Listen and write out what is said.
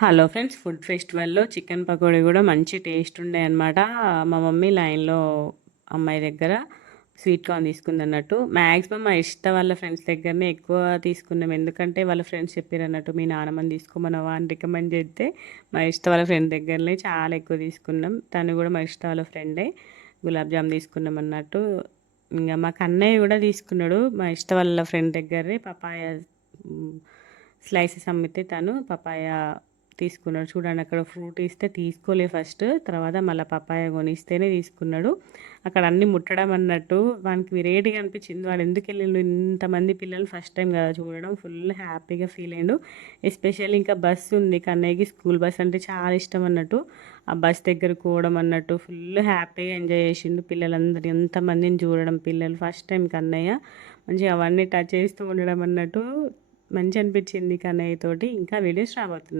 Hello friends, food ఫెస్టివల్‌లో chicken pakodi గూడా మంచి టేస్ట్ ఉండే మా మమ్మీ లైన్‌లో అమ్మాయి దగ్గర స్వీట్ కార్న్ తీసుకుందన్నట్టు. మాక్సిమం మా ఇష్ట వాళ్ళ ఫ్రెండ్స్ దగ్గరనే ఎక్కువ తీసుకున్నాం. ఎందుకంటే వాళ్ళ ఫ్రెండ్స్ చెప్పిరన్నట్టు, "మీ నానమ్మని తీసుకోమనవా" అని రికమెండ్ చేస్తే మా ఇష్ట వాళ్ళ ఫ్రెండ్ దగ్గరనే చాలా ఎక్కువ తీసుకున్నాం. తను గూడా మా ఇష్ట వాళ్ళ ఫ్రెండే. గులాబ్ జామ్ తీసుకున్నాం అన్నట్టు. ఇంగ మా కన్నయ్య గూడా తీసుకున్నాడు. మా ఇష్ట వాళ్ళ ఫ్రెండ్ దగ్గరనే పపాయ హ్మ్, స్లైసెస్ అమ్మితే తను పపాయ తీసుకున్నాడు. చూడండి, అక్కడ ఫ్రూట్ ఇస్తే తీసుకోలే ఫస్ట్. తర్వాత మళ్ళా పపాయ కొనిస్తేనే తీసుకున్నాడు. అక్కడ అన్నీ ముట్టడం అన్నట్టు వానికి వెరైటీగా అనిపించింది. వాడు ఎందుకెళ్ళిండు, ఇంతమంది పిల్లలు ఫస్ట్ టైం కదా చూడడం. ఫుల్ హ్యాపీగా ఫీల్ అయ్యిండు. ఎస్పెషల్లీ ఇంకా బస్సు ఉంది, కన్నయ్యకి స్కూల్ బస్ అంటే చాలా ఇష్టం అన్నట్టు. ఆ బస్ దగ్గరకు పోవడం అన్నట్టు ఫుల్ హ్యాపీగా ఎంజాయ్ చేసిండు. పిల్లలందరూ ఎంతమందిని చూడడం, పిల్లలు ఫస్ట్ టైం కన్నయ్య మంచిగా అవన్నీ టచ్ చేస్తూ ఉండడం అన్నట్టు మంచి అనిపించింది కన్నయ్య తోటి. ఇంకా వీడియోస్ రాబోతుంది.